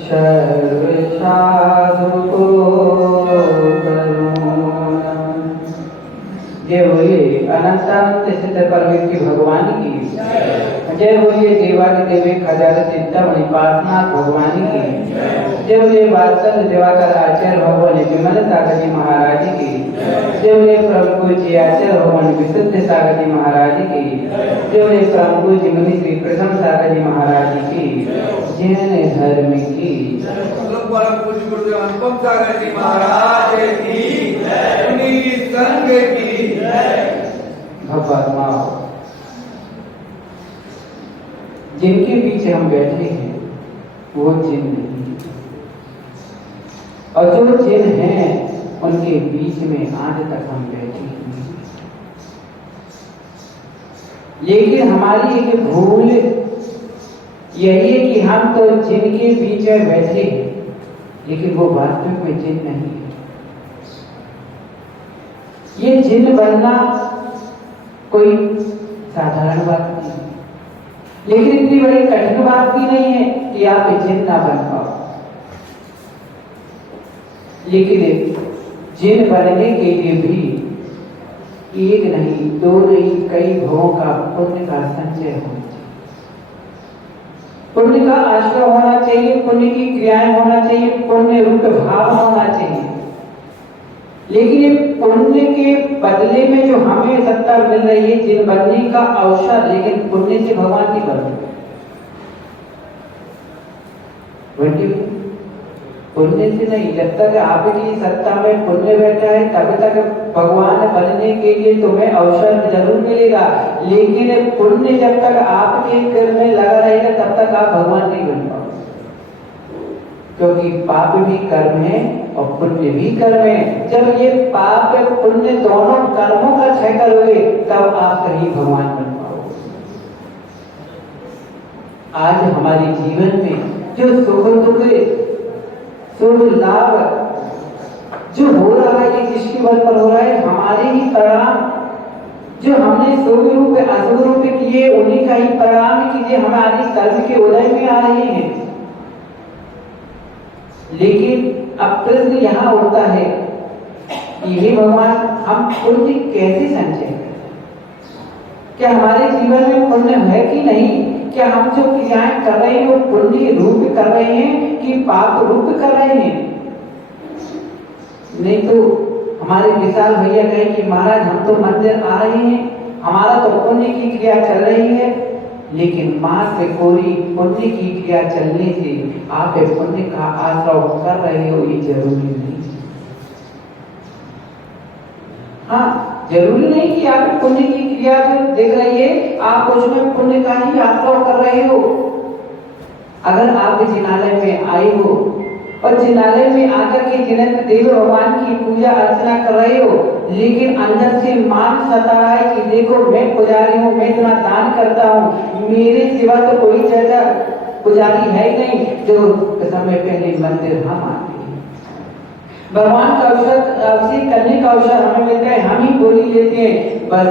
सर्वसाधुको करुणा। जय बोलिए अनंत सिद्ध परमेश्वर भगवान की जय बोलिए देवादि देवी खजाना चिंतामणि पार्थनाथ भगवान की जय बोलिए वात्सल दिवाकर आचार्य भगवान विमल सागर जी महाराज की जय बोलिए प्रभु जी आचार्य भगवान विशुद्ध सागर जी महाराज की जय बोलिए प्रभु जी मुनि श्री प्रथम सागर जी महाराज की जैन धर्म की अनुपम सागर जी महाराज की संघ की भगवान माँ जिनके बीच हम बैठे हैं वो जिन नहीं और जो जिन हैं उनके बीच में आज तक हम बैठे हैं। लेकिन हमारी एक भूल यही है कि हम तो जिनके बीच में बैठे हैं लेकिन वो वास्तविक में जिन नहीं है। ये जिन बनना कोई साधारण बात नहीं है, लेकिन इतनी बड़ी कठिन बात भी नहीं है कि आप जिन ना बन पाओ। लेकिन जिन बनने के लिए भी एक नहीं दो नहीं कई भवों का पुण्य का संचय होना चाहिए, पुण्य का आश्रय होना चाहिए, पुण्य की क्रियाएं होना चाहिए, पुण्य रूप भाव होना चाहिए। लेकिन ये पुण्य के बदले में जो हमें सत्ता मिल रही है जिन बनने का अवसर, लेकिन पुण्य से भगवान की बनने पुण्य से नहीं। जब तक आपकी सत्ता में पुण्य बैठा है तब तक भगवान बनने के लिए तुम्हें अवसर जरूर मिलेगा, लेकिन पुण्य जब तक आपके कर्म में लगा रहेगा तब तक आप भगवान नहीं बन पाओगे, क्योंकि पाप भी कर्म है और पुण्य भी कर्म है। जब ये पाप पुण्य दोनों कर्मों का क्षय करोगे तब आप कहीं भगवान बन पाओगे। आज हमारे जीवन में जो सुख दुख शुभ लाभ जो हो रहा है, जिसके बल पर हो रहा है, हमारे ही परिणाम जो हमने शुभ रूप अशुभ रूप किए उन्हीं का ही परिणाम कीजिए हमारे कर्म के उदय में आ रहे हैं। लेकिन अब प्रश्न यहाँ उठता है कि हे भगवान, हम पुण्य कैसे संचय करें? क्या हमारे जीवन में पुण्य है कि नहीं? क्या हम जो क्रियाएं कर रहे हैं वो पुण्य रूप कर रहे हैं कि पाप रूप कर रहे हैं? नहीं तो हमारे विशाल भैया कहे कि महाराज हम तो मंदिर आ रहे हैं, हमारा तो पुण्य की क्रिया चल रही है, लेकिन मां से कोई पुण्य की क्रिया चलने से आप पुण्य का आश्रय कर रहे हो ये जरूरी नहीं। हाँ, जरूरी नहीं कि आप पुण्य की क्रिया जो देख रही है आप उसमें पुण्य का ही आश्रय कर रहे हो। अगर आप जिनालय में आए हो और जिनालय में आकर के जिनेंद्र देव भगवान की पूजा अर्चना कर रहे हो, लेकिन अंदर से मान सता रहा है कि देखो मैं पुजारी हूँ, मैं इतना दान करता हूँ, मेरे सिवा तो कोई जैसा पुजारी है नहीं जो समय पहले मंदिर हम आते हैं। भगवान का अवसर करने का अवसर हमें मिलता है, हम ही बोली लेते हैं, बस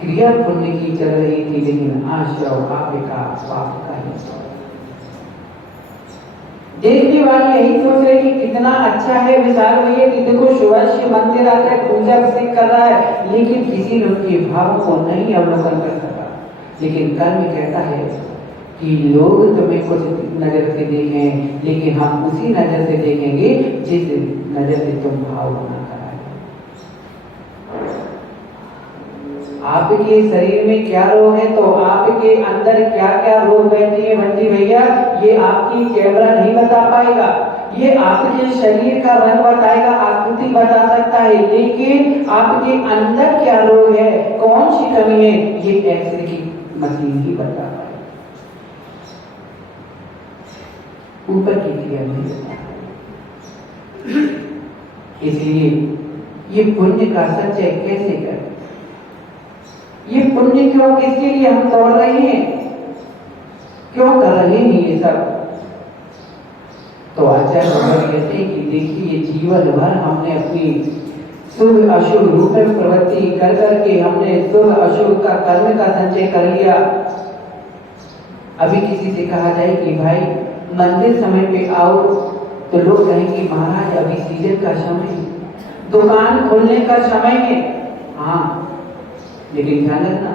क्रिया पुण्य की चल रही थी लेकिन आश्रय आपका पाप का ही। देखने वाले यही सोच रहे कि कितना अच्छा है विशाल भैया कि देखो सुबह से मंदिर आता है, पूजा अभिषेक कर रहा है, लेकिन किसी ने उनके भाव को नहीं अवलोकन कर सका। लेकिन कर्म कहता है कि लोग तुम्हें कुछ नजर से देखें, लेकिन हम उसी नजर से देखेंगे जिस नजर से तुम भाव बना कर आए। आपके शरीर में क्या रोग है तो आपके अंदर क्या क्या रोग बैठी है बंटी भैया, ये आपकी कैमरा नहीं बता पाएगा। ये आपके शरीर का रंग बताएगा, आकृति बता सकता है, लेकिन आपके अंदर क्या रोग है, कौन सी कमी है, ये एक्सरे की मशीन ही बता पाएगा, ऊपर की क्रिया नहीं बता। इसलिए ये पुण्य का संचय कैसे करें? ये पुण्य क्यों, किसके लिए हम दौड़ रहे हैं, क्यों कर रहे हैं ये सब? तो आचार्य कहते हैं कि देखिए जीवन भर हमने अपनी शुभ अशुभ रूप में प्रवृत्ति कर करके हमने शुभ अशुभ का कर्म का संचय कर लिया, अभी किसी से कहा जाए कि भाई मंदिर समय पे आओ, तो लोग कहेंगे महाराज अभी सीजन का समय है, दुकान खोलने का समय है। हाँ, लेकिन ध्यान रखना,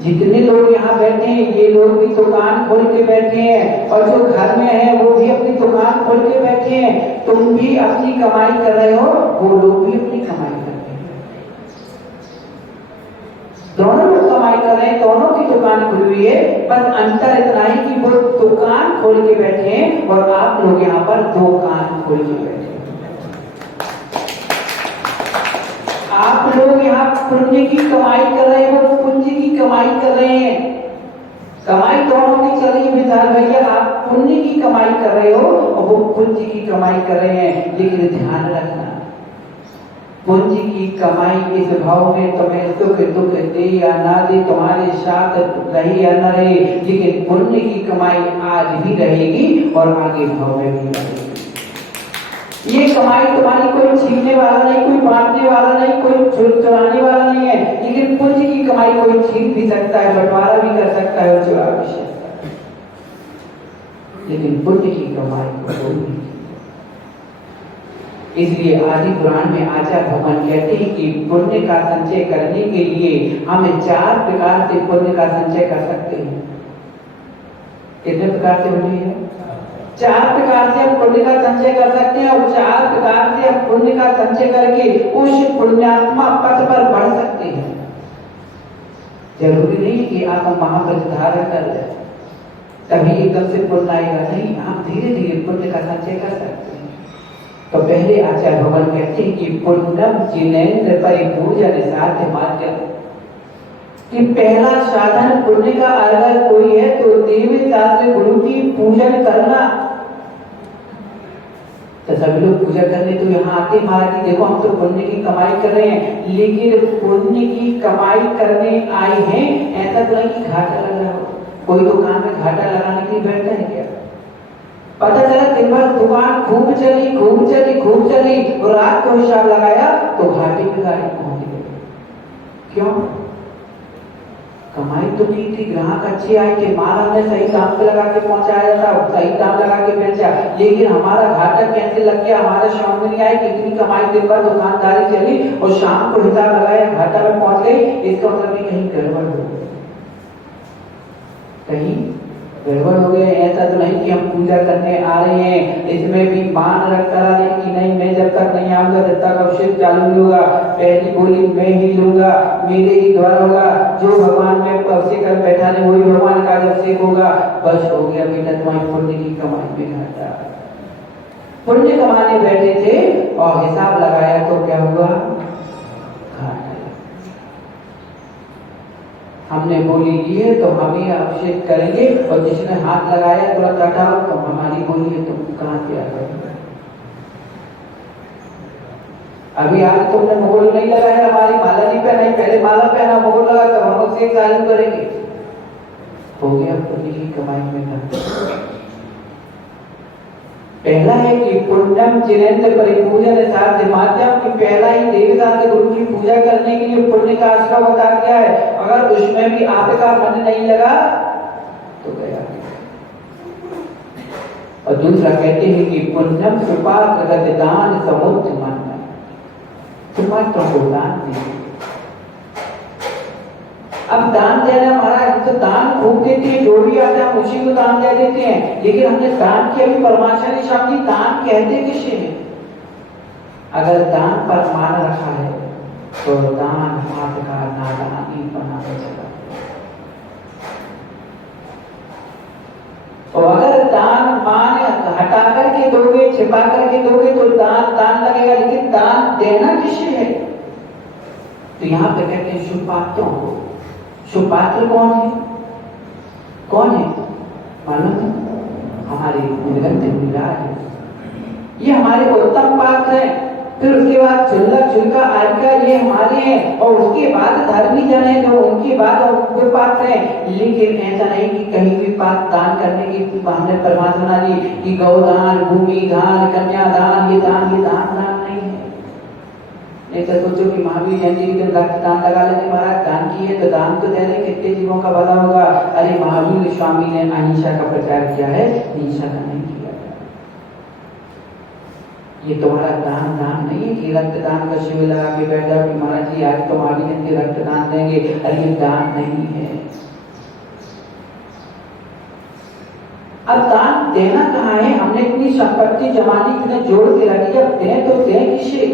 जितने लोग यहाँ बैठे हैं ये लोग भी दुकान खोल के बैठे हैं, और जो घर में है वो भी अपनी दुकान खोल के बैठे हैं। तुम भी अपनी कमाई कर रहे हो, वो लोग भी अपनी कमाई करते हैं, दोनों लोग कमाई कर रहे हैं, दोनों की दुकान खुली हुई है। बस अंतर इतना है कि वो दुकान खोल के बैठे हैं और आप लोग यहाँ पर दुकान खोल के बैठे हैं। आप लोग यहाँ पुण्य की कमाई कर रहे हैं, वो पुण्य की कमाई कर रहे हैं। कमाई दोनों की चल रही है विचार भैया, आप पुण्य की कमाई कर रहे हो और वो पुण्य की कमाई कर रहे हैं। लेकिन ध्यान रखना, पुण्य की कमाई इस भाव में तुम्हें सुख दुख दे या ना दे, तुम्हारे साथ रहे या न रहे, लेकिन पुण्य की कमाई आज भी रहेगी और आगे भाव में भी रहेगी। ये कमाई तुम्हारी कोई छीनने वाला नहीं, कोई बांटने वाला नहीं, कोई चुराने वाला नहीं है, लेकिन पुण्य की कमाई कोई छीन भी सकता है, बंटवारा भी कर सकता है और चुरा भी सकता है, लेकिन पुण्य की कमाई को कोई नहीं। इसलिए आदि पुराण में आचार्य भगवान कहते हैं कि पुण्य का संचय करने के लिए हमें 4 प्रकार से पुण्य का संचय कर सकते हैं। कितने प्रकार से होती है? 4 प्रकार से हम पुण्य का संचय कर सकते हैं, और 4 प्रकार से हम पुण्य का संचय करके उस पुण्यात्मा पथ पर बढ़ सकते हैं। जरूरी नहीं कि आप महाव्रत धारण कर लें तभी एकदम से पुण्य आएगा, नहीं, आप धीरे धीरे पुण्य का संचय कर सकते हैं। तो पहले आचार्य भगवान कहते हैं कि पुण्यम जिनेन्द्र परिपूजन साध्य माध्यम, कि पहला साधन पुण्य का अगर कोई है तो देवी शास्त्र गुरु की पूजन करना। तो सभी लोग पूजा करने तो यहाँ आते महाराज जी देखो हम तो पुण्य की कमाई कर रहे हैं, लेकिन पुण्य की कमाई करने आए हैं, ऐसा तो नहीं कि घाटा लग रहा हो। कोई दुकान में घाटा लगाने के लिए बैठता है क्या? पता चला दिन भर दुकान खूब चली खूब चली खूब चली, और रात को हिसाब लगाया तो घाटे में गाड़ी पहुंच गई। क्यों? कमाई तो की थी, ग्राहक अच्छे आए थे, माल हमने सही दाम पे लगा के पहुंचाया था, सही दाम लगा के बेचा, लेकिन हमारा घाटा कैसे लग गया, हमारा शाम में नहीं आई, कितनी कमाई दिन भर दुकानदारी चली और शाम को हिसाब लगाया घाटा में पहुंच गई। इसका मतलब कहीं गड़बड़ हो गई, कहीं गड़बड़ हो गए। ऐसा तो नहीं कि हम पूजा करने आ रहे हैं, इसमें भी मान रख करा दें कि नहीं मैं जब तक नहीं आऊंगा तब तक अभिषेक चालू नहीं होगा, पहली बोली मैं ही लूंगा, मेरे ही द्वारा होगा, जो भगवान में अभिषेक कर बैठा है वही भगवान का अभिषेक होगा। बस हो गया बेटा, तुम्हारी पुण्य की कमाई में घाटा। पुण्य कमाने बैठे थे और हिसाब लगाया तो क्या हुआ? घाटा। हमने बोली ली है तो हम ही अभिषेक करेंगे, और जिसने हाथ लगाया तुरंत हटाओ तो हमारी बोली है, तुम कहां से आ गए? अभी आज तुमने मुकुट नहीं लगाया, हमारी माला नहीं पहनाई, पहले माला पहना मुकुट लगा तब हम उससे चालू करेंगे। हो गया पुण्य की कमाई में घाटा। पहला है कि पुण्यम जिनेन्द्र परिपूजन साध्य माध्यम, कि पहला ही देवता के गुरु की पूजा करने के लिए पुण्य का आश्रय बता दिया है। अगर उसमें भी आपका मन नहीं लगा तो गया। और दूसरा कहते हैं कि पुण्यम सुपात्र दान समुद्र मन, सुपात्र को दान दीजिए। अब दान देना महाराज तो दान खूब देते हैं, जो भी आता है उसी को दान दे देते हैं, लेकिन हमने दान की अभी परमाशा नहीं समझी। दान कहते किसे हैं? अगर दान पर मान रखा है तो दान हाथ का नादानी बना चला। और अगर दान मान हटा करके दोगे, छिपा करके दोगे तो दान दान लगेगा, लेकिन दान देना किसे है? तो यहाँ पे कहते हैं सुपात्रों को। सुपात्र कौन है? कौन है मालूम है? हमारे है, ये हमारे उत्तम पात्र हैं। फिर उसके बाद झुल्लक झुल्का आदि ये हमारे हैं, और उसके बाद धर्मी जन है जो उनके बाद वो पात्र हैं। लेकिन ऐसा नहीं कि कहीं भी पात्र दान करने की हमने परमात्मा दी कि गौदान, भूमि दान, कन्यादान, ये दान दान नहीं है। नहीं तो सोचो कि महावीर जयंती के दिन रक्तदान लगा लेते, महाराज दान किए तो दान तो दे दें, कितने जीवों का भला होगा। अरे महावीर स्वामी ने अहिंसा का प्रचार किया है, हिंसा का नहीं किया। ये तुम्हारा दान नहीं है कि रक्तदान का शिविर लगा के बैठ जाओ कि महाराज जी आज तो महावीर जयंती रक्तदान देंगे। अरे ये दान नहीं है। अब दान देना कहाँ है? हमने इतनी संपत्ति जमा ली, इतने जोड़ के रखी, अब दें तो दें किसे?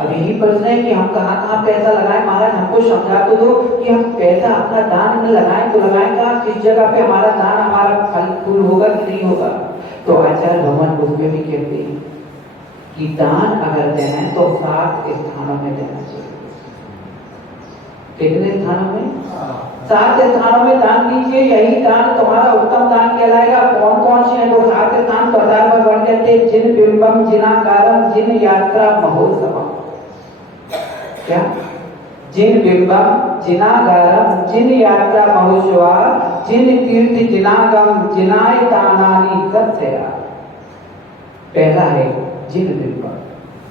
अब यही प्रश्न है कि हम कहाँ पैसा लगाएं। महाराज हमको समझा तो दो कि हम पैसा अपना दान में लगाएं तो लगाएं कहाँ, किस जगह पे हमारा दान हमारा फल फूल होगा कि नहीं होगा। तो आचार्य भगवान उसमें भी कहते हैं कि दान अगर देना है तो 7 स्थानों में देना चाहिए। कितने स्थानों में? 7 स्थानों में दान दीजिए, यही दान तुम्हारा उत्तम दान कहलाएगा। कौन कौन से हैं वो 7 स्थान? तो आचार्य भगवान कहते हैं जिन बिंबम जिनाकारम जिन यात्रा महोत्सवम। क्या? जिन बिंबम जिनागारम जिन यात्रा महोत्सवा जिन तीर्थ जिनागम जिनाय तानानि सत्या। पहला है जिन बिंबम,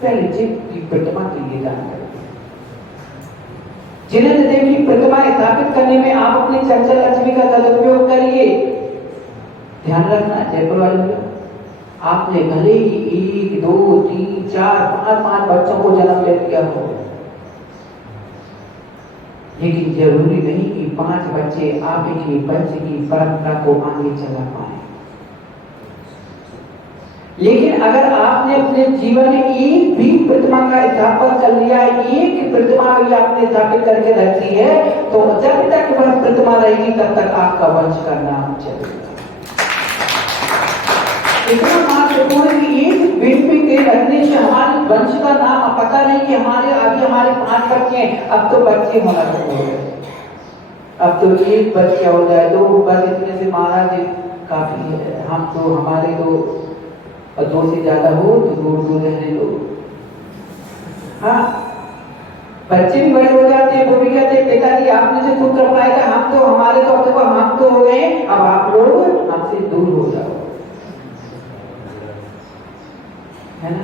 पहले जिन की प्रतिमा के लिए दान करें। जिनेंद्र देव की प्रतिमा स्थापित करने में आप अपने चंचल लक्ष्मी का सदुपयोग करिए। ध्यान रखना जयपुर वाले, आपने भले ही 1 2 3 4 5 बच्चों को जन्म दे दिया हो, लेकिन जरूरी नहीं कि 5 बच्चे आपकी वंश की परंपरा को आगे चला पाए। लेकिन अगर आपने अपने जीवन में एक भी प्रतिमा का स्थापन कर लिया है, एक प्रतिमा भी आपने स्थापित करके रखी है, तो जब तक वह प्रतिमा रहेगी तब तक आपका वंश का नाम चलेगा। इतना महत्वपूर्ण कि एक बिंब के रखने से हमारे वंश का नाम, पता नहीं कि अभी हमारे 5 बच्चे हैं, अब तो बच्चे होना शुरू हो गए। अब तो 1 बच्चा हो जाए, 2 बस, इतने से महाराज काफी है। हम तो हमारे तो 2 से ज्यादा हो तो 2 रहने दो। हाँ, बच्चे भी बड़े हो जाते हैं, वो भी कहते हैं पिताजी आपने से खुद कर पाएगा, हम तो हमारे तो देखो हम तो हो गए, अब आप लोग हमसे दूर हो जाओ, है ना।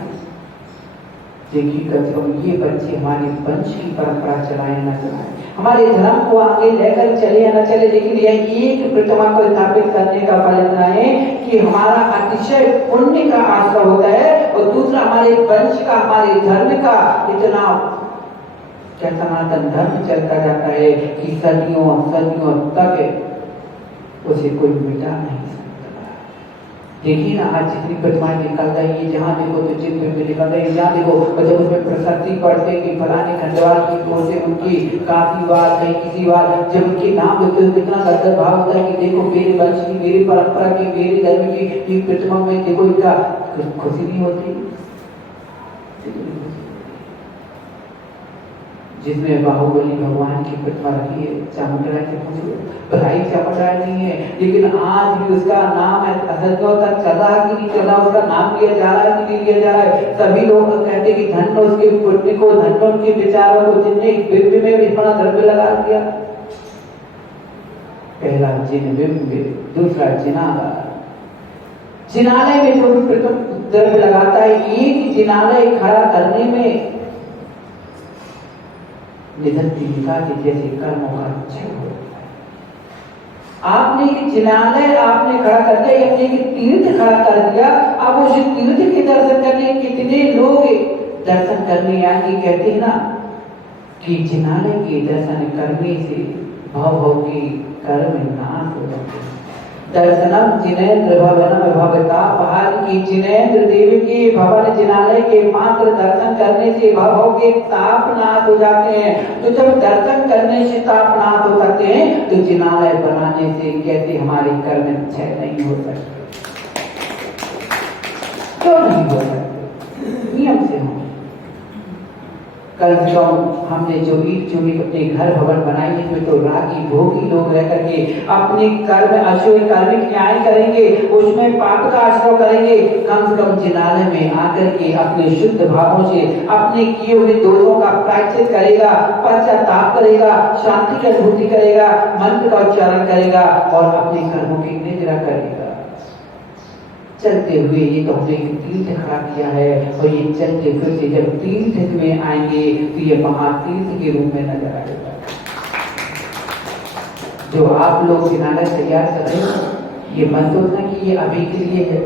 देखिए कम से कम ये बच्चे हमारे वंश की परंपरा चलाए न चलाए, हमारे धर्म को आगे लेकर चले या न चले, लेकिन यह एक प्रतिमा को स्थापित करने का फल इतना है कि हमारा अतिशय पुण्य का आश्रय होता है, और दूसरा हमारे वंश का, हमारे धर्म का इतना क्या सनातन धर्म चलता जाता है कि सदियों सदियों तक उसे कोई मिटा नहीं सकता। देखिए ना आज जितनी प्रतिमाएं निकल रही है, जहाँ देखो तो चित्र में निकल रही है, जहाँ देखो जब उसमें प्रशस्ति पढ़ते कि फलाने खंडवाल की ओर से उनकी काफी बार कहीं किसी बार जब उनके नाम लेते हो कितना गर्व भाव होता है कि देखो मेरे वंश की, मेरी परंपरा की, मेरे धर्म की प्रतिमा में देखो, इनका खुशी नहीं होती। जिसमें बाहुबली भगवान की प्रतिमा रखी है, चामुंडा से पूछो, भाई चामुंडा नहीं है, लेकिन आज भी उसका नाम असदियों तक चला कि नहीं चला, उसका नाम लिया जा रहा है कि नहीं लिया जा रहा है। सभी लोग कहते कि धन्य उसके पुण्य को, धन्य उनके विचारों को, जिनने बिंब में इतना द्रव्य लगा दिया। पहला जिन बिंब, दूसरा जिनालय। जिनालय में जो भी द्रव्य लगाता है, एक जिनालय खड़ा करने में निधन जीविका के जैसे कर्मों का क्षय होता है। आपने एक जिनालय आपने खड़ा कर दिया, आपने एक तीर्थ खड़ा कर दिया, अब उस तीर्थ के दर्शन करने कितने लोग दर्शन करने आएंगे। कहते हैं ना कि जिनालय के दर्शन करने से भव के कर्म नाश हो जाते हैं। दर्शनम जिनेन्द्र भवनम भवता, पहाड़ की जिनेन्द्र देवी के भवन जिनालय के मात्र दर्शन करने से भव के ताप नाश हो जाते हैं। तो जब दर्शन करने से ताप नाश हो सकते हैं, तो जिनालय बनाने से कैसे हमारे कर्म क्षय नहीं हो सकते? क्यों नहीं हो सकते? नियम से हो। कल हमने जो ईट चुनी अपने घर भवन बनाई, इसमें तो रागी भोगी लोग रह करके अपने कर्म अशुभ कार्मिक क्रियाएं करेंगे, उसमें पाप का आश्रय करेंगे। कम से कम जिनालय में आकर के अपने शुद्ध भावों से अपने किए हुए दोषों का प्रायश्चित करेगा, पश्चाताप करेगा, शांति की अनुभूति करेगा, मंत्र का उच्चारण करेगा और अपने कर्मों की निद्रा करेगा। चलते हुए ये तो हमने एक तीर्थ खड़ा किया है और ये चलते फिरते जब तीर्थ में आएंगे तो ये महातीर्थ के रूप में नजर आएगा। जो आप लोग जिनालय तैयार कर रहे हो ये मत सोचना कि ये अभी के लिए है,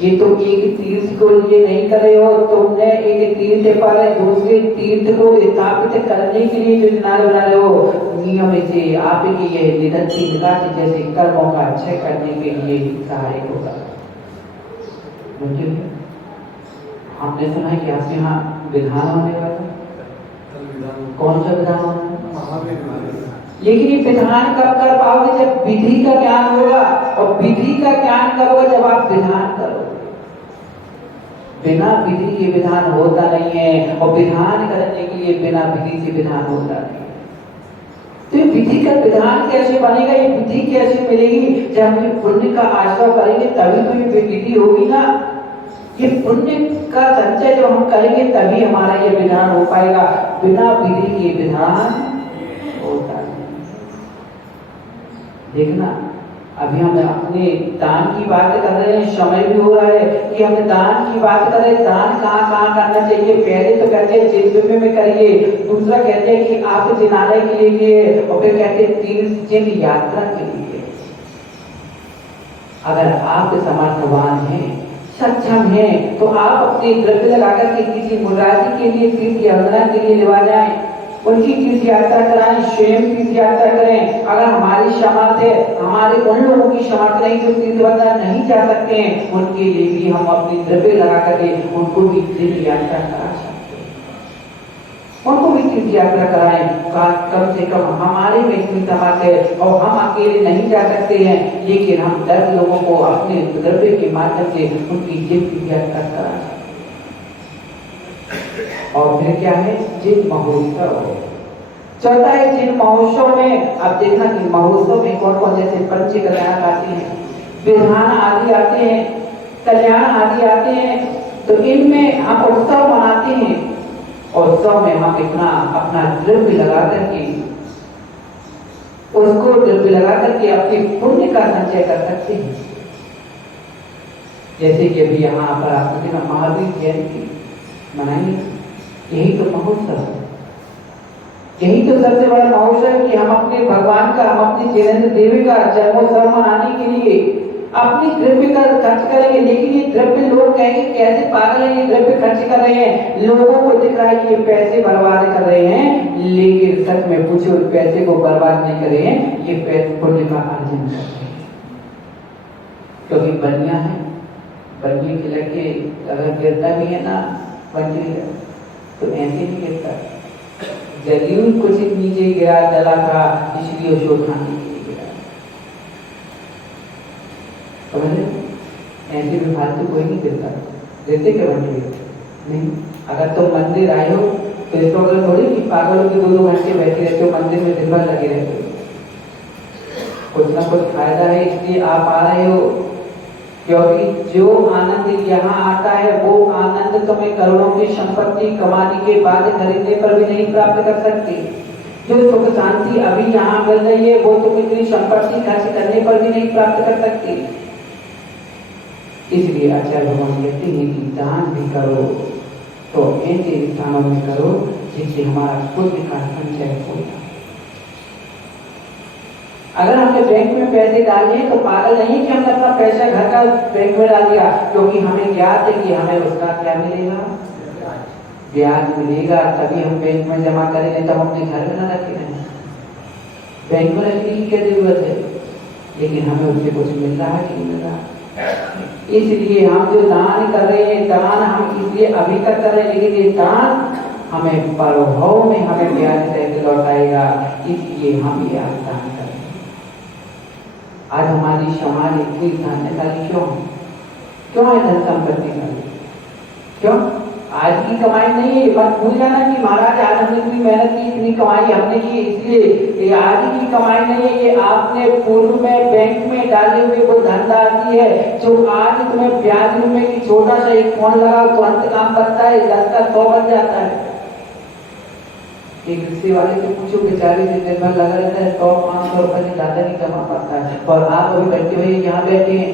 ये तो एक तीर्थ को लिए नहीं कर रहे हो, तुमने एक तीर्थ पर दूसरे तीर्थ को स्थापित करने के लिए जो जिनालय बना रहे हो, नियम से आपके ये निधन की निकास जैसे कर्मों का अच्छे करने के लिए सहायक होगा। हमने सुना है कि आपके यहाँ विधान होने वाला, कौन सा विधान होना, लेकिन ये विधान कब कर पाओगे जब विधि का ज्ञान होगा, और विधि का ज्ञान कब होगा जब आप विधान करोगे। बिना विधि के विधान होता नहीं है, और विधान करने के लिए बिना विधि से विधान होता नहीं है। तो विधि का विधान कैसे बनेगा, ये विधि कैसे मिलेगी, जब हम पुण्य का आश्रय करेंगे तभी तो ये विधि होगी ना। ये पुण्य का संचय जब हम करेंगे तभी हमारा ये विधान हो पाएगा, बिना विधि के विधान होता नहीं। देखना अभी हम अपने दान की बात कर रहे हैं, समय भी हो रहा है कि हम दान की बात कर रहे हैं। दान कहाँ कहाँ करना चाहिए, पहले तो कहते हैं जिन में करिए, दूसरा कहते हैं कि आप जिनालय के लिए, और फिर कहते हैं तीर्थ चिन्ह यात्रा के लिए। अगर आप समर्थवान हैं, सक्षम हैं, तो आप अपने द्रव्य लगाकर के किसी मुरारी के लिए तीर्थ यात्रा के लिए लेवा जाएं, उनकी तीर्थ यात्रा कराएं, स्वयं तीर्थ यात्रा करें। अगर हमारी सामर्थ्य है, हमारे उन लोगों की सामर्थ्य नहीं जो तीर्थ यात्रा नहीं जा सकते हैं, उनके लिए भी हम अपनी द्रव्य लगा करके उनको भी तीर्थ यात्रा करा सकते हैं, उनको भी तीर्थ यात्रा कराएं। कम से कम हमारे में इतनी सामर्थ्य है और हम अकेले नहीं जा सकते हैं, लेकिन हम 10 लोगों को अपने द्रव्य के माध्यम से उनकी तीर्थ यात्रा करा सकते हैं। और फिर क्या है, जिन महोत्सव। चौथा है जिन महोत्सव में, अब देखना कि महोत्सव में कौन कौन, जैसे पंच कल्याण आते हैं, विधान आदि आते हैं, कल्याण आदि आते हैं, तो इनमें हम उत्सव मनाते हैं। और उत्सव में हम इतना अपना द्रव्य लगा करके, उसको द्रव्य लगा करके अपने पुण्य का संचय कर सकते हैं। जैसे कि अभी यहाँ पर आप महावीर जयंती मनाएंगे, यही तो महोत्सव है, यही तो सबसे बड़ा महोत्सव है कि हम अपने भगवान का, हम अपने जिनेंद्र देवी का जन्मोत्सव मनाने के लिए अपनी द्रव्य का खर्च करेंगे। लेकिन ये द्रव्य लोग कहेंगे कैसे पागल है, ये द्रव्य खर्च कर रहे हैं, लोगों को दिख रहा है कि ये पैसे बर्बाद कर रहे हैं, लेकिन सच में पूछो पैसे को बर्बाद नहीं कर रहे हैं, ये पैसे पुण्य का अर्जन कर रहे हैं। क्योंकि बनिया है, बनिए के लगे अगर गिरता भी है ना बनिए तो ऐसे नहीं गिरता, जरूर कुछ नीचे गिरा जला था, इसलिए उसको खाने के लिए गिरा। समझे, ऐसे भी फालतू कोई नहीं गिरता, गिरते क्या बनिए नहीं। अगर तुम मंदिर आए हो तो इसको अगर थोड़ी कि पागलों के 2-2 घंटे बैठे रहते हो मंदिर में, दिन भर लगे रहते हो, कुछ ना कुछ फायदा है इसलिए आप आ रहे हो। क्योंकि जो आनंद यहाँ आता है वो आनंद तुम्हें करोड़ों की संपत्ति कमाने के बाद खरीदने पर भी नहीं प्राप्त कर सकते। जो सुख शांति अभी यहाँ मिल रही है वो तुम इतनी संपत्ति खर्च करने पर भी नहीं प्राप्त कर सकते। इसलिए आचार्य भगवान कहते हैं कि दान भी करो तो ऐसे स्थानों में करो जिससे हमारा पुण्य का संचय हो। अगर हमने बैंक में पैसे डाले तो पागल नहीं कि हमने अपना पैसा घर का बैंक में डाल दिया, क्योंकि हमें ज्ञात है कि हमें उसका क्या मिलेगा, ब्याज मिलेगा, तभी हम बैंक में जमा करेंगे, तो हम अपने घर में ना रखे रहें। बैंक में रखने की क्या जरूरत है, लेकिन हमें उससे कुछ मिल रहा है कि नहीं मिल रहा। इसलिए हम जो दान कर रहे हैं, दान हम इसलिए अभी तक कर रहे हैं, लेकिन ये दान हमें प्रभाव में हमें ब्याज सहित लौटाएगा, इसलिए हम ये दान करें। आज हमारी समाज इतनी धन्यशाली क्यों है धन संपत्ति वाली, क्यों? आज की कमाई नहीं है, बस भूल जाना कि महाराज आज हमने इतनी मेहनत की, इतनी कमाई हमने की, इसलिए ये आज की कमाई नहीं है, ये आपने पूर्व में बैंक में डाले हुए वो धनराशि है जो आज तुम्हें ब्याज में कि छोटा सा एक फोन लगाओ तो अंत काम बनता है, 10 का 100 बन जाता है। एक रिश्ते वाले से पूछो, बेचारे से दिन भर लगा रहता है, 100-500 रुपए से ज्यादा नहीं कमा पाता है, और आप अभी बैठे हुए यहाँ बैठे हैं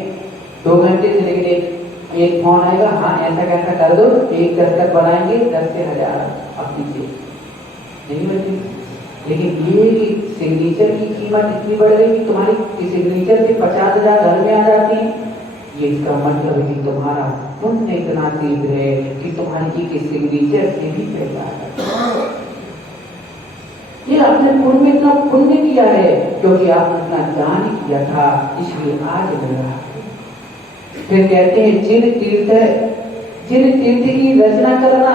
2 घंटे से, लेकिन एक फोन आएगा, हाँ ऐसा कैसा कर दो, एक दस्तक बनाएंगे 10 से 1000 अपनी जेब नहीं बचेगी। लेकिन ये सिग्नेचर की कीमत इतनी बढ़ गई कि तुम्हारी सिग्नेचर से 50,000 घर में आ जाती है। ये इसका मतलब है कि तुम्हारा पुण्य इतना तीव्र है कि तुम्हारी एक सिग्नेचर से भी पैसा आ जाता है। ये आपने पुण्य में इतना पुण्य किया है क्योंकि आपने इतना दान किया था, इसलिए आज मिल रहा है। फिर कहते हैं जिन तीर्थ की रचना करना,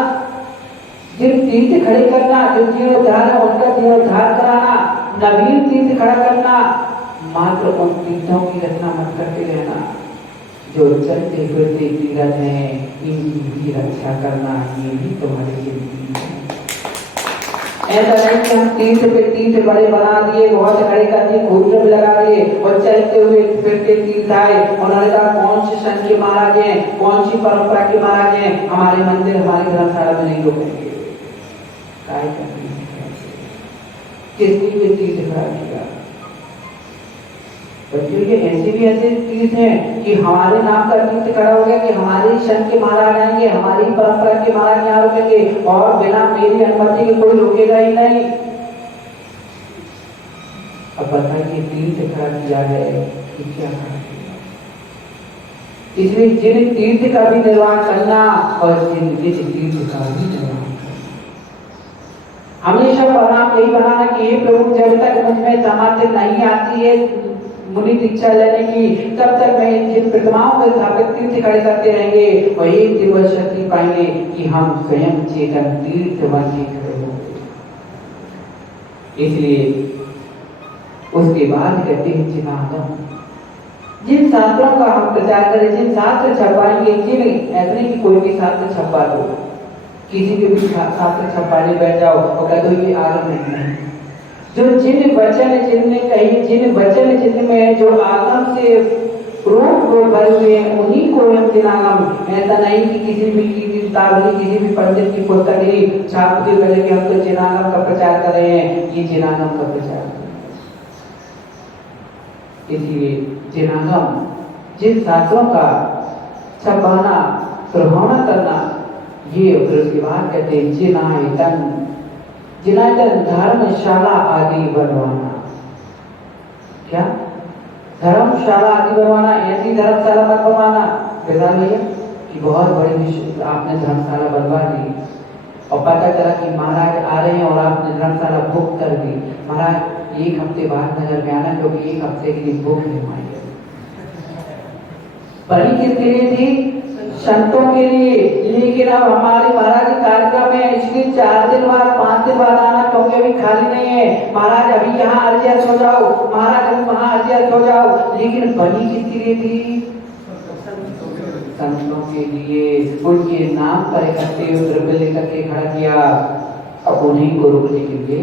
जिन तीर्थ खड़े करना, जो जीर्णोद्धार है उनका जीर्णोद्धार कराना, नवीन तीर्थ खड़ा करना, मात्र उन तीर्थों की रचना मत करते रहना जो चलते फिरते तीर्थ हैं, इनकी भी रक्षा करना, ये भी तुम्हारी जिंदगी है। ऐसा नहीं कि हम तीर्थ पे तीर्थ बड़े बना दिए, बहुत खड़े कर दिए, घूमने लगा दिए और चलते हुए फिरते तीर्थ आए। उन्होंने कहा कौन से संत के महाराज हैं, कौन सी परंपरा के महाराज हैं, हमारे मंदिर हमारी धर्मशाला में नहीं रुकेंगे। किसने भी तीर्थ खड़ा किया? बच्चों के ऐसे भी ऐसे तीर्थ हैं कि हमारे नाम का तीर्थ खड़ा हो गया कि हमारे संत के महाराज आएंगे, हमारी परंपरा के महाराज यहाँ रुकेंगे और बिना मेरी अनुमति के कोई रुकेगा ही नहीं। अब बताइए तीर्थ खड़ा किया है कि क्या खड़ा किया? इसलिए जिन तीर्थ का भी निर्माण करना और जिन तीर्थ का भी निर्माण हमेशा परिणाम यही बनाना कि हे प्रभु जब तक मुझ में सामर्थ्य नहीं आती है मुनि दीक्षा लेने की, तब तक मैं जिन प्रतिमाओं को स्थापित तीर्थ खड़े करते रहेंगे और एक दिवस शक्ति पाएंगे कि हम स्वयं चेतन तीर्थ बन के खड़े होंगे। इसलिए उसके बाद कहते हैं चिदानंद, जिन शास्त्रों का हम प्रचार करें, जिन शास्त्र छपाएंगे, जिन ऐसे नहीं कि कोई भी शास्त्र छपा दो, किसी के भी शास्त्र छपाने बैठ जाओ और कह दो ये आगम नहीं है। जो जिन वचन जिनने कही, जिन वचन जिनमें जो आगम से रूप को भरे हुए हैं उन्हीं को हम चिनागम। ऐसा नहीं कि किसी भी किताब किसी भी पंडित की पुस्तक ही छाप के पहले कि हम तो चिनागम का प्रचार कर रहे हैं, ये चिनागम का प्रचार। इसलिए चिनागम जिन शास्त्रों का छपाना प्रभावना करना, ये उसके बाद कहते हैं जिनायतन धर्मशाला आदि बनवाना। क्या धर्मशाला आदि बनवाना? ऐसी धर्मशाला मत बनवाना बेटा भैया कि बहुत बड़ी विश्व आपने धर्मशाला बनवा दी और पता चला कि महाराज आ रहे हैं और आपने धर्मशाला बुक कर दी। महाराज 1 हफ्ते बाद नजर में आना क्योंकि 1 हफ्ते के लिए बुक है हमारी। बड़ी किसके लिए थी? संतों के लिए। लेकिन अब हमारे महाराज कार्यक्रम है इसलिए 4 दिन बाद 5 दिन बाद आना क्योंकि अभी खाली नहीं है। महाराज अभी यहाँ अर्जियत हो जाओ, महाराज अभी वहाँ अर्जियत हो जाओ। लेकिन बनी किसके लिए थी? संतों के लिए। उनके नाम पर इकट्ठे द्रव्य लेकर के खड़ा किया। अब उन्हीं को रोकने के लिए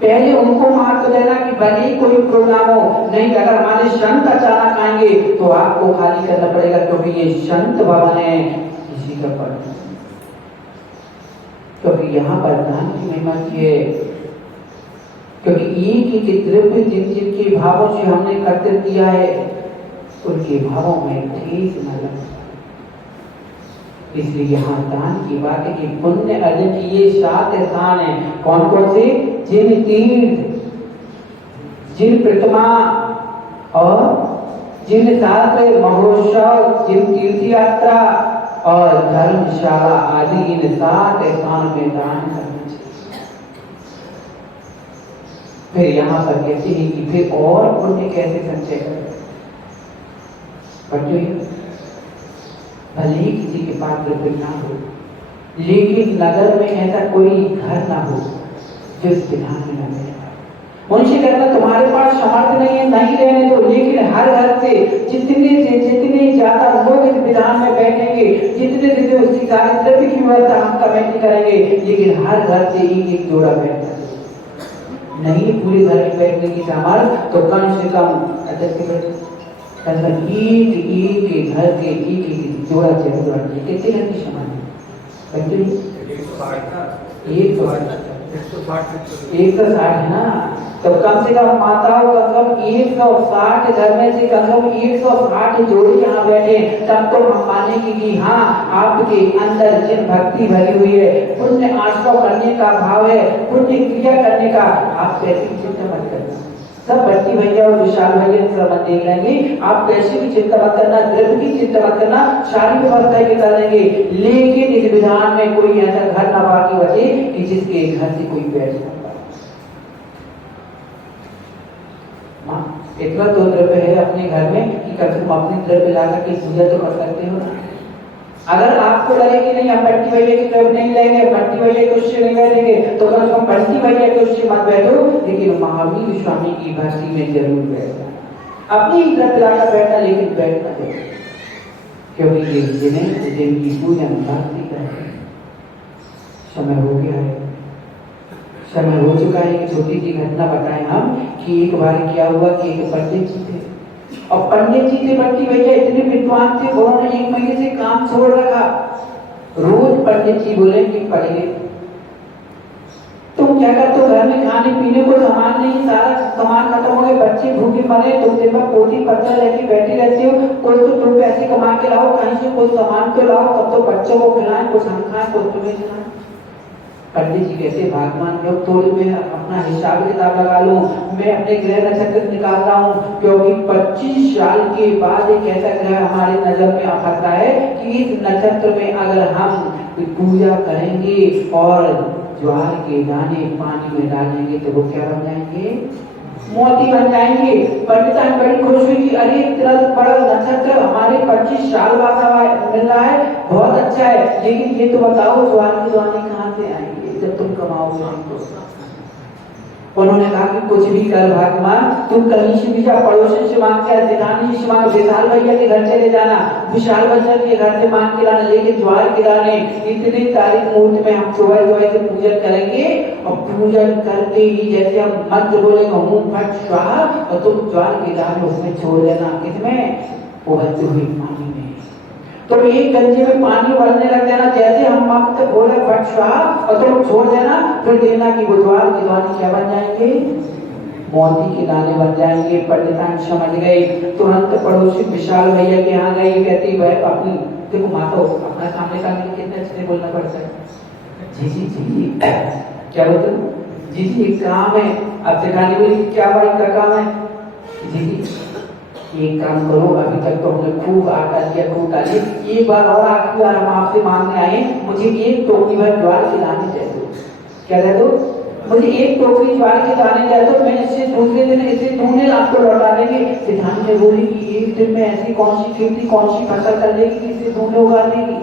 पहले उनको महत्व देना कि भले ही कोई प्रोग्राम हो, नहीं अगर हमारे संत अचानक आएंगे तो आपको खाली करना पड़ेगा क्योंकि ये संत भवन है, किसी का पर क्योंकि यहाँ पर दान की महिमा की है। क्योंकि एक एक द्रव्य जिन जिनके भावों से हमने एकत्रित किया है उनके भावों में ठेस न लगे। इसलिए यहाँ दान की बात है कि पुण्य अर्जन की ये 7 स्थान है। कौन कौन से? जिन तीर्थ, जिन प्रतिमा और जिन शास्त्र महोत्सव, जिन तीर्थ यात्रा और धर्मशाला आदि इन 7 स्थान में दान करना चाहिए। फिर यहाँ पर कहते हैं कि फिर और पुण्य कैसे संचय करें? भले ही किसी के पास द्रव्य ना हो, लेकिन नगर में ऐसा कोई घर ना हो जो इस विधान में न रहे। उनसे कहता तुम्हारे पास सामर्थ्य नहीं है, नहीं रहने दो, लेकिन हर घर से जितने ज्यादा लोग इस विधान में बैठेंगे, जितने उसकी सारी द्रव्य की व्यवस्था हम कमेटी करेंगे, लेकिन हर घर से एक जोड़ा बैठता नहीं पूरे घर में बैठने की सामर्थ्य तो कम से कम एक घर के एक जोड़ा जरूर रखिए। कितने घर की समान है? 1 160 है ना, तो कम से कम माताओं कम 160 घर में से कम 160 जोड़ी यहाँ बैठे, तब तो हम मानेंगे कि हाँ आपके अंदर जिन भक्ति भरी हुई है, पुण्य आश्रय करने का भाव है, पुण्य क्रिया करने का, आप पैसे की चिंता मत करना। सब बच्ची भैया और विशाल भैया सब देख लेंगे, आप पैसे की चिंता मत करना, द्रव्य की चिंता मत करना, सारी व्यवस्था के कर लेंगे। लेकिन इस विधान में कोई ऐसा घर ना बाकी बचे कि जिसके घर से कोई बैठ सकता। इतना तो द्रव्य है अपने घर में कि कम से कम अपने द्रव्य लाकर के पूजा तो कर सकते हो ना। अगर आपको लगे कि नहीं हम बंटी भैया की तरफ नहीं लेंगे, बंटी भैया के उससे नहीं बैठेंगे, तो कम से कम बंटी भैया के उससे मत बैठो, लेकिन महावीर स्वामी की भक्ति में जरूर बैठना, अपनी ही तरफ लाकर बैठना, लेकिन बैठना जरूर, क्योंकि ये जिनकी पूजन भक्ति करते। समय हो गया है, समय हो चुका है। एक छोटी सी घटना बताएं हम कि एक बार क्या हुआ कि एक पंडित जी थे, और पंडित जी थे बंटी भैया इतने विद्वान थे, उन्होंने 1 महीने से काम छोड़ रखा। रोज पंडित जी बोले कि पढ़िए, तुम क्या करते हो, घर में खाने पीने को सामान नहीं, सारा सामान खत्म हो गए, बच्चे भूखे मरे, तुम दिन भर पोथी पत्थर लेके बैठे रहते हो, कोई तो तुम पैसे कमा के लाओ, कहीं से कोई सामान तो लाओ, तब तो बच्चों को खिलाएं, कुछ हम खाएं, कुछ तुम्हें खिलाएं। पंडित जी कहते भगवान जब थोड़ी मैं अपना हिसाब किताब लगा लूं, मैं अपने ग्रह नक्षत्र निकाल रहा हूं, क्योंकि 25 साल के बाद एक ऐसा ग्रह हमारे नजर में आता है कि इस नक्षत्र में अगर हम पूजा करेंगे और ज्वार के दाने पानी में डालेंगे तो वो क्या बन जाएंगे, मोती बन जाएंगे। पंडितान बड़ी खुश हुई कि अरे इतना बड़ा नक्षत्र हमारे 25 साल बाद मिल रहा है, बहुत अच्छा है, लेकिन ये तो बताओ ज्वार के दाने कहाँ से आएंगे जब तुम कमाओगे। उन्होंने कहा कि कुछ भी कर भगवान, तुम कहीं से भी जा, पड़ोसी से मांग के, जिठानी से मांग, विशाल भैया के घर चले जाना, विशाल भैया के घर से मांग के लाना, लेकिन ज्वार के दाने इतनी तारीख मुहूर्त में हम सुबह से पूजन करेंगे, और पूजन करते ही जैसे हम मंत्र बोलेंगे ओम फट स्वाहा, और तुम ज्वार के दाने उसमें छोड़ देना, किसमें, उबलते हुए पानी में। तो एक गंजे में पानी उबलने लग जाना, जैसे हम मंत्र बोले फट स्वाहा और तुम छोड़ देना, फिर देखना कि वो ज्वार के दाने क्या बन जाएंगे, मोती के दाने बन जाएंगे। पंडितान समझ गए, तुरंत पड़ोसी विशाल भैया के यहाँ गए, कहती भाई अपनी देखो माता अपना सामने का कितने अच्छे बोलना पड़ता है, जी जी जी क्या बोलते हो, जी जी एक काम है, अब दिखाने बोली क्या भाई का काम है, जी जी एक काम करो, अभी तक तो हमने खूब आटा दिया, खूब डाली, एक बार और आखिरी बार हम आपसे मांगने आए, मुझे एक टोकरी भर ज्वार के दाने दे दो। क्या दे दो, मुझे एक टोकरी ज्वार के दाने दे दो, मैं इससे दूसरे दिन इसे ढूंढने आपको लौटा देंगे। सिद्धांत ने बोली कि एक दिन में ऐसी कौन सी खेती कौन सी फसल कर लेगी कि इसे ढूंढने उगा देगी,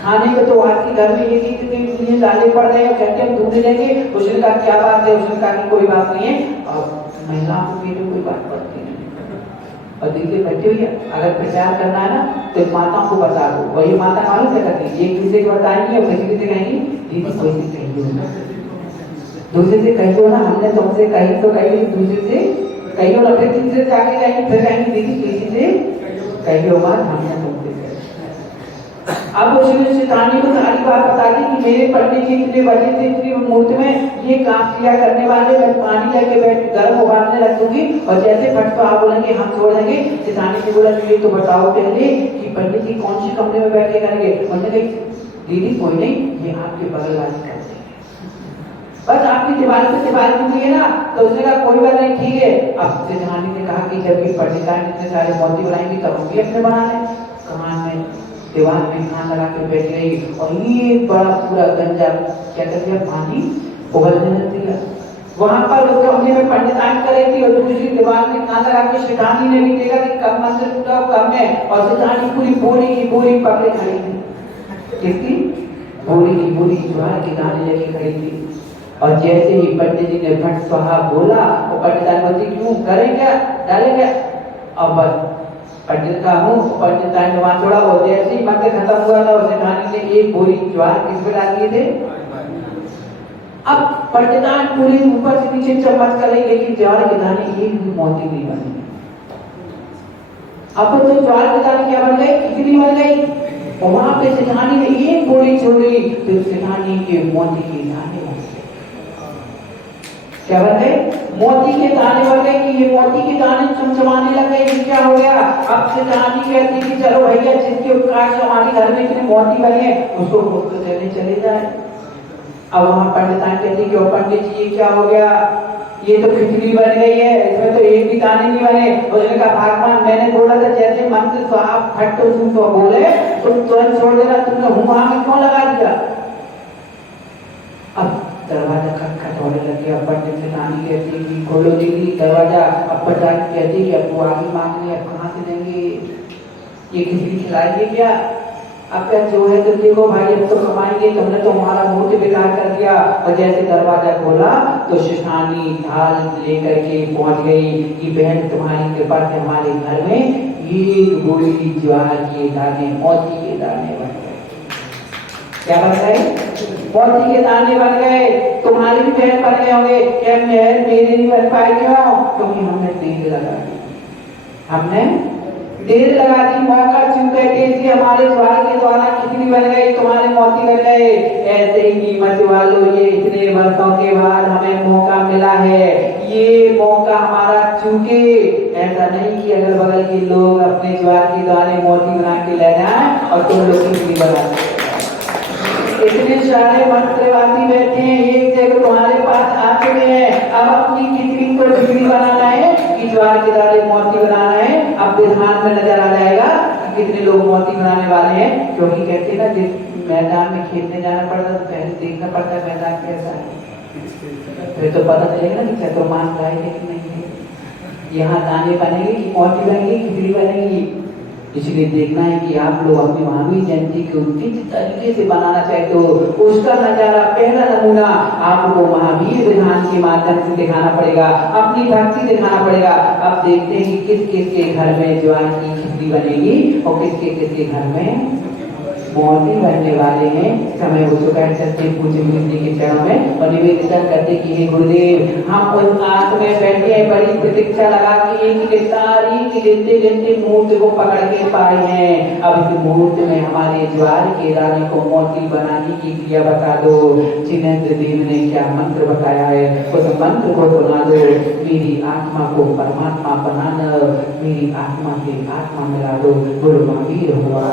खाने को तो आपके घर में ये चीजें डाले पड़ रहे हैं, कहते हम ढूंढने लेंगे। उसने कहा क्या बात है, उसने कहा कि कोई बात नहीं है, और महिलाओं के लिए कोई बात पड़ती है, और देखिए बच्चे भैया अगर प्रचार करना है ना तो माताओं को बता दो, वही माता मालूम क्या करती है, एक दूसरे को बताएंगी और किसी से कहेंगी दीदी कोई से कहिए ना, दूसरे से कहियो ना, हमने तुमसे कही तो कही, दूसरे से कहियो ना, फिर तीसरे से आगे जाएंगे, फिर कहेंगे दीदी किसी से कहियो बात, हमने तुमसे कही। अब उसने सितानी को सारी बात बता दी कि मेरे पंडित जी इतने बजे से इतनी मुहूर्त में ये काम किया करने वाले, मैं पानी लेके बैठ गर्म उबालने लग दूंगी, और जैसे फट तो आप बोलेंगे हम छोड़ देंगे। सितानी ने बोला ये तो बताओ पहले कि पंडित जी कौन सी कमरे में बैठ के करेंगे। उन्होंने कहा दीदी कोई नहीं, ये आपके बगल वाले करते हैं, बस आपकी दीवार से दीवार की है ना, तो उसने कहा कोई बात नहीं ठीक है। अब सितानी ने कहा कि जब ये पंडितान इतने सारे मोती बनाएंगे तब हम भी अपने बना लें। कमान में दीवार में खान लगा के बैठ गई, और ये बड़ा पूरा गंजा क्या कहते हैं पानी उबलने लग दिया। वहां पर उस कमरे में पंडितान कर रही थी, और दूसरी दीवार में खान लगा के सितानी ने भी देखा कि कम मंत्र टूटा कम है, और सितानी पूरी बोरी की बोरी पकड़े खड़ी थी, किसकी बोरी की बोरी ज्वार के दाने लेके खड़ी थी। और जैसे ही पंडित जी ने फट स्वाहा बोला, और पंडितान बोलती क्यों करें क्या डालें क्या, अब बस पंडित का हूँ, पंडितान ने वहां छोड़ा, और जैसे ही मंत्र खत्म हुआ था उसे सितानी ने एक बोरी ज्वार किस पे डाल दिए थे। अब पंडितान पूरी ऊपर से नीचे चम्मच कर रही, लेकिन ज्वार के दाने एक भी मोती नहीं बने। अब तो ज्वार के दाने क्या बन गए, खिचड़ी बन गई, और वहां पे सितानी ने एक बोरी छोड़ी, तो सितानी के मोती के दाने बन गए। क्या बन गए? मोती के दाने बन गए कि ये मोती के दाने चमचमाने लग गए। ये क्या हो गया? अब से चांदी कहती कि चलो भैया जिसके काश हमारे घर में इतने मोती बने उसको तो चले जाए। अब वहां पंडितान कहती कि पंडित जी ये क्या हो गया? ये तो खिचड़ी बन गई है, इसमें तो एक भी दाने नहीं बने। उसने कहा भगवान मैंने बोला था जैसे मंत्र तो आप खट तो तुम तो बोले तुम तुरंत छोड़ देना, तुमने हुआ में क्यों लगा दिया? अब दरवाजा खटखट होने लग गया। पंडित से नानी कहती कि खोलो दीदी दरवाजा। अब पंडित कहती कि अब वो आगे मांगने अब कहाँ से देंगे? ये खिचड़ी खिलाएंगे क्या? अब क्या जो है तो देखो भाई अब तो कमाएंगे, तुमने तो हमारा मुंह बेकार कर दिया। और जैसे दरवाजा खोला तो शिशानी ढाल लेकर के पहुंच गई कि बहन तुम्हारी कृपा से हमारे घर में एक गोली ज्वार के दाने मोती के दाने बन गए। क्या बन गए? मोती के दाने बन गए। तुम्हारी भी बहन बन गए होंगे। क्या मेरी नहीं बन पाए क्यों? क्योंकि हमने देर लगा दी, हमने देर लगा दी, मौका चूक गए थे, इसलिए हमारे द्वार के द्वारा खिचड़ी बन गई, तुम्हारे मोती बन गए। ऐसे ही मत वालो ये इतने वर्षों के बाद हमें मौका मिला है, ये मौका हमारा चूके। ऐसा नहीं कि अगल बगल के लोग अपने द्वार के द्वारे मोती बना के ले जाए और तुम लोग खिचड़ी बना। इतने सारे मंत्रवादी बैठे हैं, एक जगह तुम्हारे पास आ चुके हैं। अब अपनी खिचड़ी को खिचड़ी बनाना है कि ज्वार के दाने मोती बनाना है। अब विधान में नजर आ जाएगा कि कितने लोग मोती बनाने वाले हैं। क्योंकि कहते ना जिस मैदान में खेलने जाना पड़ता है तो पहले देखना पड़ता है मैदान कैसा है, फिर तो पता चलेगा ना कि चतुर्मास है कि नहीं है, यहाँ दाने बनेंगे कि मोती बनेंगी, खिचड़ी बनेगी। इसलिए देखना है कि आप लोग अपनी महावीर जयंती को किस तरीके से बनाना चाहते हो, उसका नजारा पहला नमूना आपको महावीर विधान के माध्यम से दिखाना पड़ेगा, अपनी भक्ति दिखाना पड़ेगा। अब देखते हैं कि किस किस के घर में ज्वार की खिचड़ी बनेगी और किसके घर में मोती बनने वाले हैं। समय हो चुका है, चलते पूज्य गुरुजी के चरणों में और निवेदन करते कि हे गुरुदेव हम उस आंख में बैठे हैं, बड़ी प्रतीक्षा लगा कि एक तारीख गिनते गिनते मुहूर्त को पकड़ के पाए हैं। अब इस मुहूर्त में हमारे ज्वार के दाने को मोती बनाने की क्रिया बता दो। जिनेंद्र देव ने क्या मंत्र बताया है उस मंत्र को सुना दो। मेरी आत्मा को परमात्मा बनाना, मेरी आत्मा से आत्मा मिला दो। गुरु महावीर हुआ।